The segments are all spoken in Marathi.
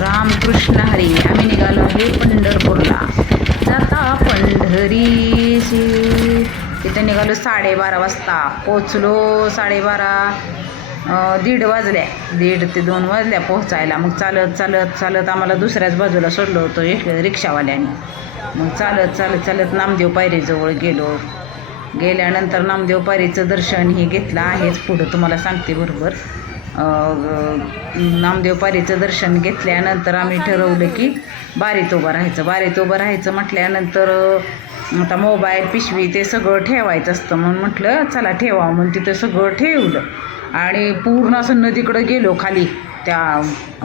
रामकृष्ण हरी. आम्ही निघालो आहे पंढरपूरला. जाता पंढरीशी. तिथे निघालो 12:30 वाजता. पोचलो 12:30, 1:30 वाजल्या. 1:30 ते 2 वाजल्या पोहोचायला. मग चालत चालत चालत आम्हाला दुसऱ्याच बाजूला सोडलं होतं रिक्षावाल्याने. मग चालत चालत चालत नामदेव पायरीजवळ गेलो. गेल्यानंतर नामदेव पायरीचं दर्शन हे घेतलं आहेच, पुढं तुम्हाला सांगते बरोबर. नामदेव पायरीचं दर्शन घेतल्यानंतर आम्ही ठरवलं की बारीत उभं राहायचं. बारीत उभं राहायचं म्हटल्यानंतर आता मोबाईल पिशवी ते सगळं ठेवायचं असतं, म्हणून म्हटलं चला ठेवावं म्हणून तिथं सगळं ठेवलं. आणि पूर्ण असं नदीकडं गेलो खाली. त्या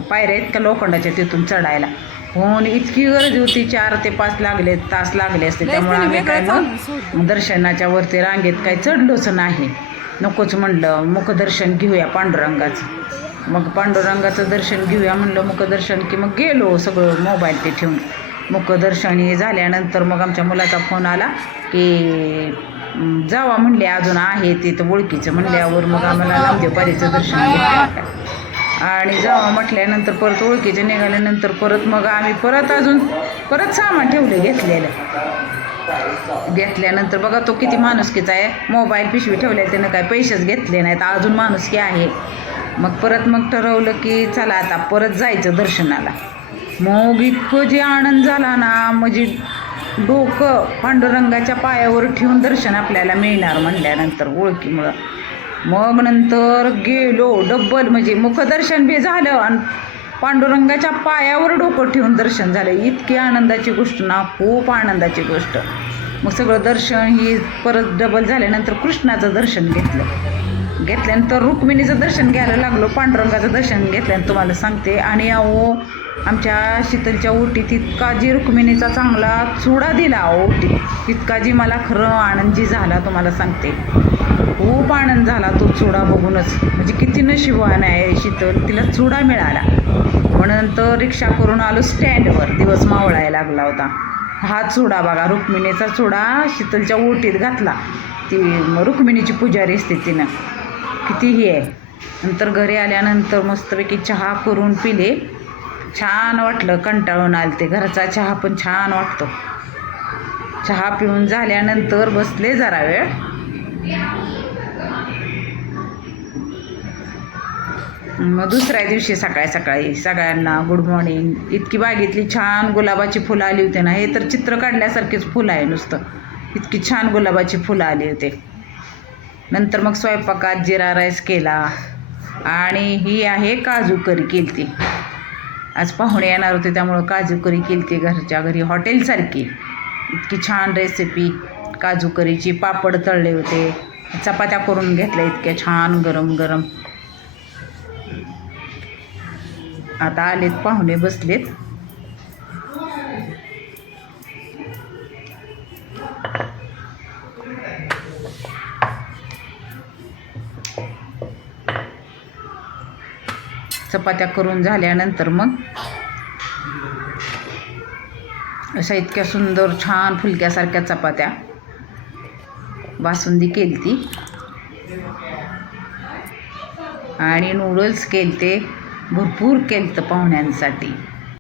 पायऱ्या आहेत का लोखंडाच्या, तिथून चढायला होऊन इतकी गर्दी होती. 4 ते 5 तास लागले असते. त्यामुळे आम्ही काय मग दर्शनाच्या वरती रांगेत काही चढलोच नाही. नकोच म्हणलं, मुखदर्शन घेऊया पांडुरंगाचं. मग पांडुरंगाचं दर्शन घेऊया म्हणलं मुखदर्शन, की मग गेलो सगळं मोबाईल ते ठेवून. मुखदर्शन हे झाल्यानंतर मग आमच्या मुलाचा फोन आला की जावा म्हणले, अजून आहे तिथं ओळखीचं म्हणल्यावर मग आम्हाला नामदेव पायरीचं दर्शन घेतलं. आणि जावा म्हटल्यानंतर परत ओळखीचे निघाल्यानंतर परत मग आम्ही परत सामान ठेवलं घेतल्यानंतर बघा तो किती माणुसकीचा आहे. मोबाईल पिशवी ठेवल्या त्यानं काय पैसेच घेतले नाहीत, अजून माणुसकी आहे. मग ठरवलं की चला आता परत जायचं दर्शनाला. मग इतकं जे आनंद झाला ना, म्हणजे डोकं पांडुरंगाच्या पायावर ठेवून दर्शन आपल्याला मिळणार म्हणल्यानंतर ओळखीमुळं. मग नंतर गेलो डब्बल, म्हणजे मुखदर्शन बी झालं आणि पांडुरंगाच्या पायावर डोकं ठेवून दर्शन झालं. इतकी आनंदाची गोष्ट ना, खूप आनंदाची गोष्ट. मग सगळं दर्शन ही परत डबल झाल्यानंतर कृष्णाचं दर्शन घेतल्यानंतर रुक्मिणीचं दर्शन घ्यायला लागलो. पांडुरंगाचं दर्शन घेतल्यानंतर तुम्हाला सांगते. आणि आमच्या शीतलच्या ओटीत इतका जी रुक्मिणीचा चांगला चुडा दिला ओटीत, तितका जी मला खरं आनंदी झाला तुम्हाला सांगते. खूप आनंद झाला तो चुडा बघूनच. म्हणजे किती नशिबवान आहे शीतल, तिला चुडा मिळाला. मग नंतर रिक्षा करून आलो स्टँडवर. दिवस मावळायला लागला होता. हा चुडा बघा, रुक्मिणीचा चुडा शीतलच्या ओटीत घातला. ती रुक्मिणीची पुजारी असते तिनं, कितीही आहे. नंतर घरी आल्यानंतर मस्तपैकी चहा करून पिले. छान वाटलं, कंटाळून आले ते. घरचा चहा पण छान वाटतो. चहा पिऊन झाल्यानंतर बसले जरा वेळ. मग दुसऱ्या दिवशी सकाळी सगळ्यांना गुड मॉर्निंग. इतकी बागेतली छान गुलाबाची फुलं आली होती ना, हे तर चित्र काढल्यासारखेच फुलं आहे नुसतं. इतकी छान गुलाबाची फुलं आली होते. नंतर मग स्वयंपाकात जिरा राईस केला आणि ही आहे काजू करी केलती. आज पाहुणे येणार होते त्यामुळं काजू करी केलती घरच्या घरी, हॉटेलसारखी. इतकी छान रेसिपी काजू करीची. पापड तळले होते, चपात्या करून घेतल्या इतक्या छान गरम गरम. आता आलेत पाहुणे, बसलेत. चपात्या करून झाल्यानंतर मग अशा इतक्या सुंदर छान फुलक्यासारख्या चपात्या, बासुंदी केलती आणि नूडल्स केलते. भरपूर केलतं पाहुण्यांसाठी.